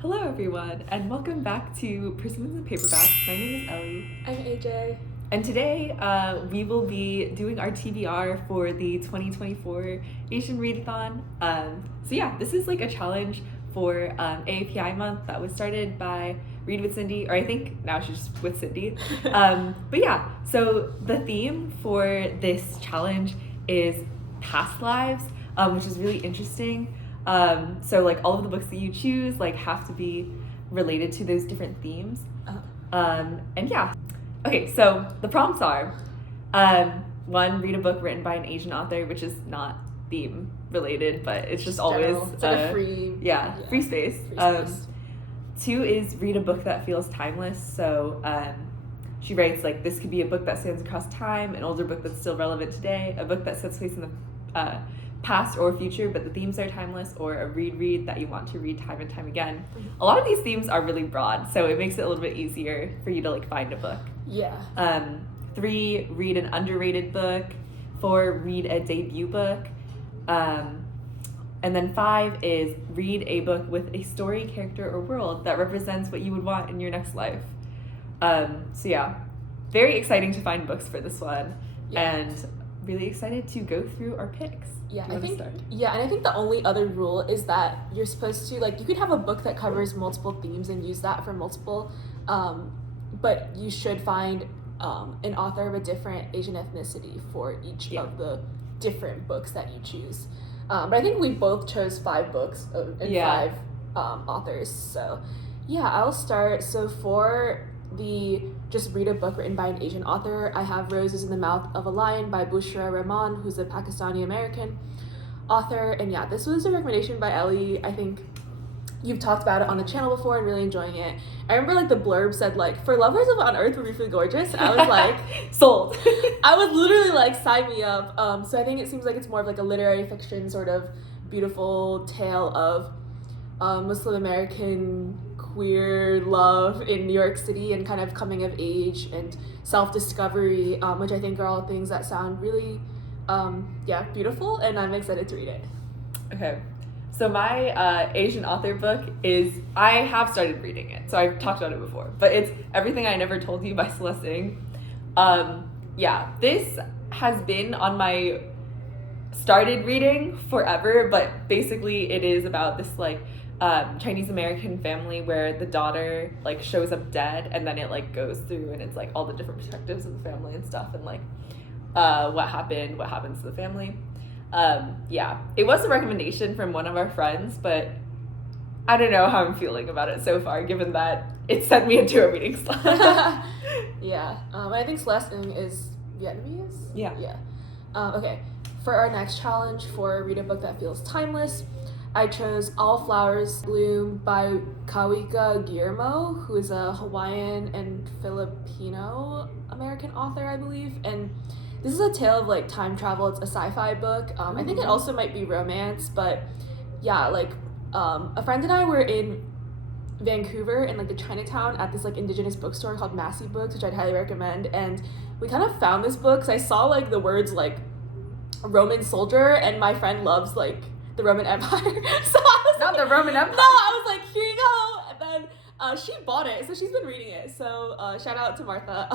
Hello everyone, and welcome back to Persimmons and Paperbacks. My name is Ellie. I'm AJ. And today we will be doing our TBR for the 2024 Asian Readathon. This is like a challenge for AAPI Month that was started by Read with Cindy, or I think now she's just with Cindy. So the theme for this challenge is past lives, which is really interesting. So like all of the books that you choose like have to be related to those different themes. Okay, so the prompts are, one, read a book written by an Asian author, which is not theme related, but it's just always it's like a free free space. Two is read a book that feels timeless. So she writes like, this could be a book that stands across time, an older book that's still relevant today, a book that sets place in the past or future, but the themes are timeless, or a read that you want to read time and time again. A lot of these themes are really broad, so it makes it a little bit easier for you to like find a book. Yeah. 3, read an underrated book. 4, read a debut book. And then 5 is read a book with a story, character, or world that represents what you would want in your next life. Very exciting to find books for this one, and really excited to go through our picks. And I think the only other rule is that you're supposed to, like, you could have a book that covers multiple themes and use that for multiple, but you should find an author of a different Asian ethnicity for each of the different books that you choose. But I think we both chose 5 books and 5 authors. So I'll start. So for the just read a book written by an Asian author, I have Roses in the Mouth of a Lion by Bushra Rahman, who's a Pakistani-American author. And this was a recommendation by Elly. I think you've talked about it on the channel before and really enjoying it. I remember like the blurb said like, for lovers of On Earth We're Briefly Gorgeous. I was like, sold. I was literally like, sign me up. So I think it seems like it's more of like a literary fiction sort of beautiful tale of Muslim American queer love in New York City and kind of coming of age and self-discovery, which I think are all things that sound really beautiful, and I'm excited to read it. Okay, so my Asian author book is, I have started reading it, so I've talked about it before, but it's Everything I Never Told You by Celeste Ng. This has been on my started reading forever, but basically it is about this like Chinese American family where the daughter like shows up dead, and then it like goes through and it's like all the different perspectives of the family and stuff, and like what happens to the family. It was a recommendation from one of our friends, but I don't know how I'm feeling about it so far, given that it sent me into a reading slump. I think Celeste Ng is Vietnamese. Okay, for our next challenge for read a book that feels timeless, I chose All Flowers Bloom by Kawika Guillermo, who is a Hawaiian and Filipino American author, I believe. And this is a tale of like time travel. It's a sci-fi book. I think it also might be romance, but a friend and I were in Vancouver in like the Chinatown at this like indigenous bookstore called Massey Books, which I'd highly recommend. And we kind of found this book because I saw like the words like Roman soldier, and my friend loves like the Roman Empire. So I was not the Roman Empire. No, I was like, here you go. And then she bought it, so she's been reading it. So shout out to Martha.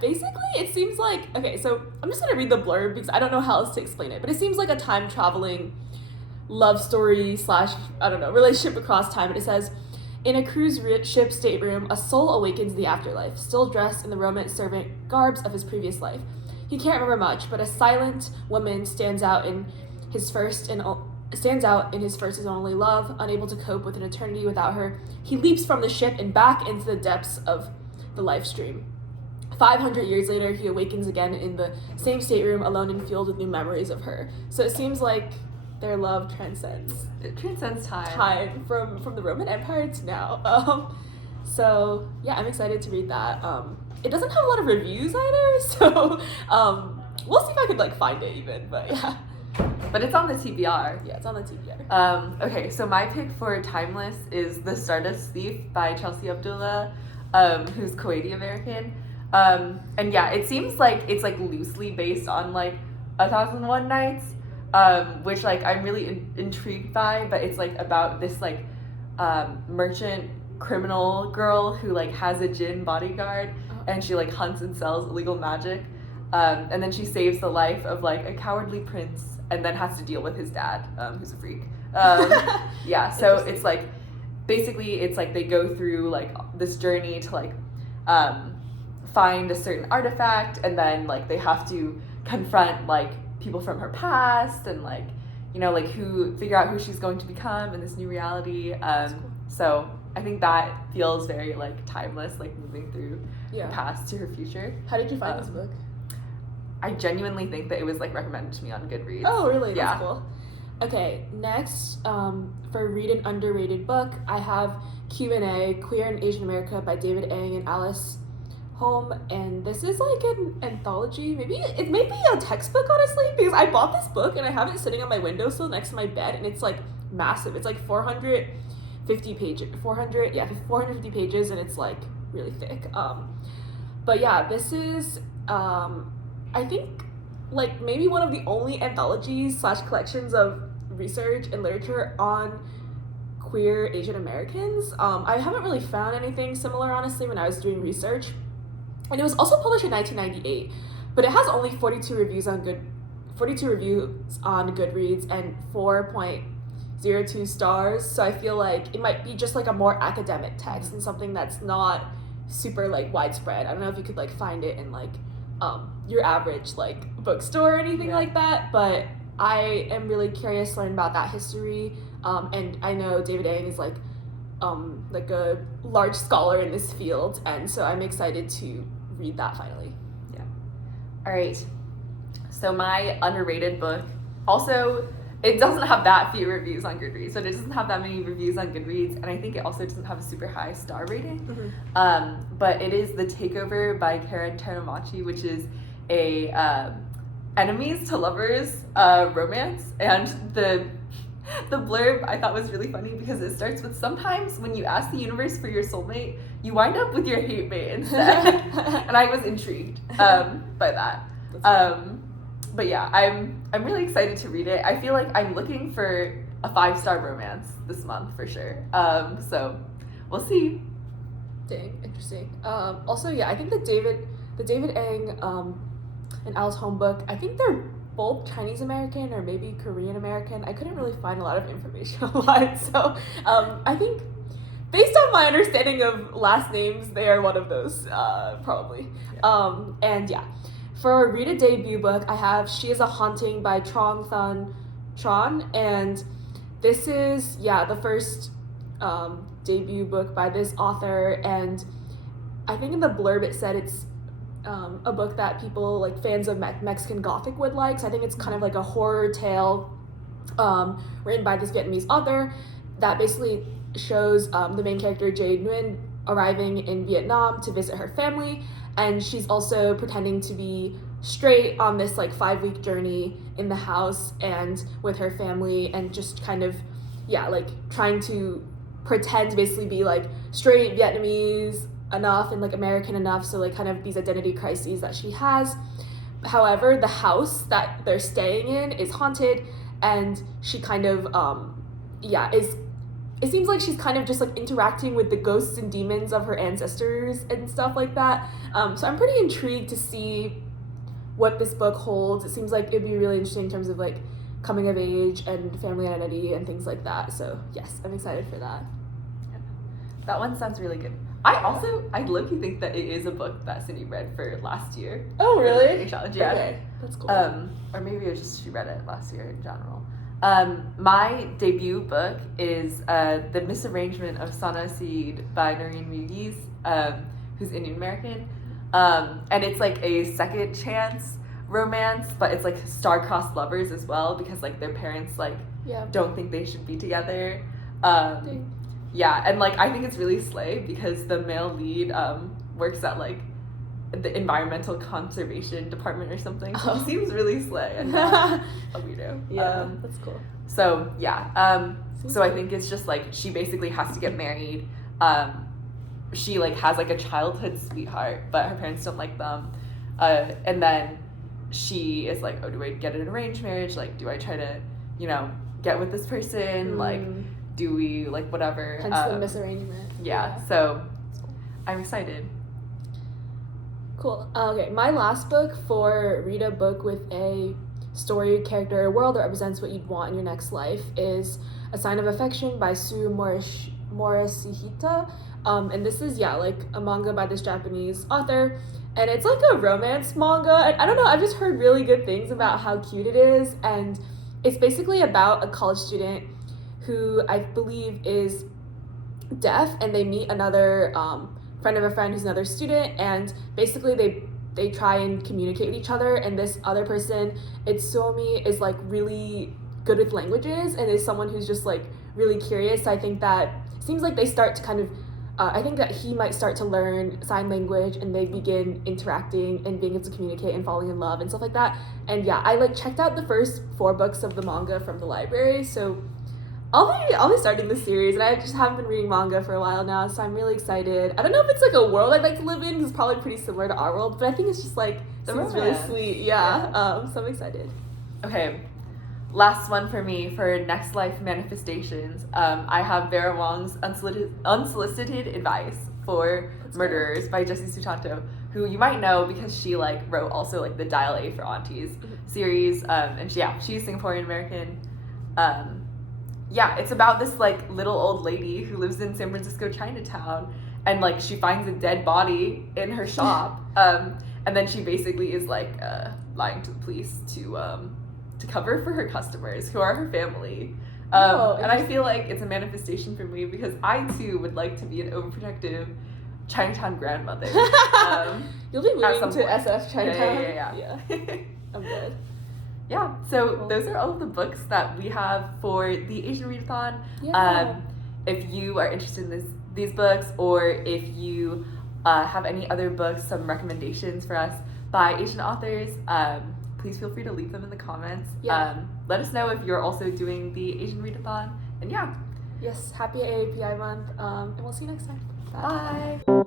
Basically it seems like, okay, so I'm just gonna read the blurb because I don't know how else to explain it, but it seems like a time traveling love story / relationship across time. And it says, in a cruise ship stateroom, a soul awakens the afterlife, still dressed in the Roman servant garbs of his previous life. He can't remember much, but a silent woman stands out in his first and only love. Unable to cope with an eternity without her, he leaps from the ship and back into the depths of the life stream. 500 years later, he awakens again in the same stateroom, alone and filled with new memories of her. So it seems like their love transcends time from the Roman Empire to now. I'm excited to read that. It doesn't have a lot of reviews either, so we'll see if I could like find it even, but yeah. But it's on the TBR. Yeah, it's on the TBR. Okay, so my pick for timeless is The Stardust Thief by Chelsea Abdullah, who's Kuwaiti American. It seems like it's like loosely based on like 1001 Nights, which like I'm really intrigued by, but it's like about this like merchant criminal girl who like has a djinn bodyguard, and she like hunts and sells illegal magic, and then she saves the life of like a cowardly prince, and then has to deal with his dad, who's a freak. Yeah, so it's like basically it's like they go through like this journey to like find a certain artifact, and then like they have to confront like people from her past, and like, you know, like figure out who she's going to become in this new reality. Cool. So I think that feels very like timeless, like moving through the past to her future. How did you find this book? I genuinely think that it was like recommended to me on Goodreads. Oh, really? Yeah. That's cool. Okay, next, for Read an Underrated Book, I have Q&A, Queer in Asian America by David Ng and Alice Home, and this is like an anthology. Maybe it may be a textbook, honestly, because I bought this book and I have it sitting on my windowsill next to my bed, and it's like massive. It's like 450 pages, and it's like really thick. But yeah, this is I think like maybe one of the only anthologies / collections of research and literature on queer Asian Americans. I haven't really found anything similar, honestly, when I was doing research. And it was also published in 1998, but it has only 42 reviews on Goodreads and 4.02 stars. So I feel like it might be just like a more academic text and something that's not super like widespread. I don't know if you could like find it in like your average like bookstore or anything like that, but I am really curious to learn about that history. And I know David Ng is like a large scholar in this field, and so I'm excited to read that finally. Yeah. All right. So my underrated book, also, it doesn't have that few reviews on Goodreads, so it doesn't have that many reviews on Goodreads, and I think it also doesn't have a super high star rating. Mm-hmm. But it is The Takeover by Karen Taramachi, which is a enemies to lovers romance, and the blurb I thought was really funny because it starts with, sometimes when you ask the universe for your soulmate, you wind up with your hate mate instead. And I was intrigued by that. But yeah, I'm really excited to read it. I feel like I'm looking for a 5-star romance this month for sure. So we'll see. Dang, interesting. Also, yeah, I think the David Ng and Alice Home book, I think they're both Chinese American or maybe Korean American. I couldn't really find a lot of information online, so I think based on my understanding of last names, they are one of those, probably. And yeah, for a Read a debut book, I have She is a Haunting by Trong Thun Tran, and this is the first debut book by this author, and I think in the blurb it said it's a book that people like fans of Mexican Gothic would like. So I think it's kind of like a horror tale written by this Vietnamese author that basically shows the main character Jade Nguyen arriving in Vietnam to visit her family, and she's also pretending to be straight on this like 5-week journey in the house and with her family, and just kind of like trying to pretend to basically be like straight Vietnamese enough and like American enough, so like kind of these identity crises that she has. However, the house that they're staying in is haunted, and she kind of it seems like she's kind of just like interacting with the ghosts and demons of her ancestors and stuff like that. So I'm pretty intrigued to see what this book holds. It seems like it'd be really interesting in terms of like coming of age and family identity and things like that. So yes, I'm excited for that. That one sounds really good. I low-key think that it is a book that Cindy read for last year. Oh, really? Challenge, yeah. Okay, that's cool. Or maybe it was just she read it last year in general. My debut book is The Misarrangement of Sana Seed by Noreen Mugies, who's Indian American. And it's like a second chance romance, but it's like star-crossed lovers as well, because like their parents like don't think they should be together. Yeah, and like I think it's really slay because the male lead works at like the environmental conservation department or something. So he seems really slay and a weirdo. Yeah, that's cool. So so I think it's just like she basically has to get married. She like has like a childhood sweetheart, but her parents don't like them. And then she is like, oh, do I get an arranged marriage? Like, do I try to, get with this person? Like, do we, like, whatever. Hence the misarrangement. Yeah, so I'm excited. Cool. Okay, my last book for read a book with a story, character, or world that represents what you'd want in your next life is A Sign of Affection by Sue Morishihita. And this is, like a manga by this Japanese author. And it's like a romance manga. And I don't know, I've just heard really good things about how cute it is. And it's basically about a college student who I believe is deaf, and they meet another friend of a friend who's another student, and basically they try and communicate with each other. And this other person, Itsuomi, is like really good with languages and is someone who's just like really curious. So I think that seems like they start to kind of I think that he might start to learn sign language, and they begin interacting and being able to communicate and falling in love and stuff like that. And I like checked out the first 4 books of the manga from the library, so I'll be starting the series, and I just haven't been reading manga for a while now, so I'm really excited. I don't know if it's like a world I'd like to live in, because it's probably pretty similar to our world, but I think it's just like seems really sweet. Yeah. So I'm excited. Okay, last one for me for next life manifestations. I have Vera Wong's Unsolicited Advice for Murderers by Jessie Sutanto, who you might know because she like wrote also like the Dial A for Aunties series, and she's Singaporean American. It's about this like little old lady who lives in San Francisco Chinatown, and like she finds a dead body in her shop, and then she basically is like lying to the police to cover for her customers who are her family. And I feel like it's a manifestation for me because I too would like to be an overprotective Chinatown grandmother. You'll be moving to SF Chinatown. Yeah. I'm good. Yeah, so those are all of the books that we have for the Asian Readathon. If you are interested in these books, or if you have any other books, some recommendations for us by Asian authors, please feel free to leave them in the comments. Let us know if you're also doing the Asian Readathon. And yes, happy AAPI month, and we'll see you next time. Bye.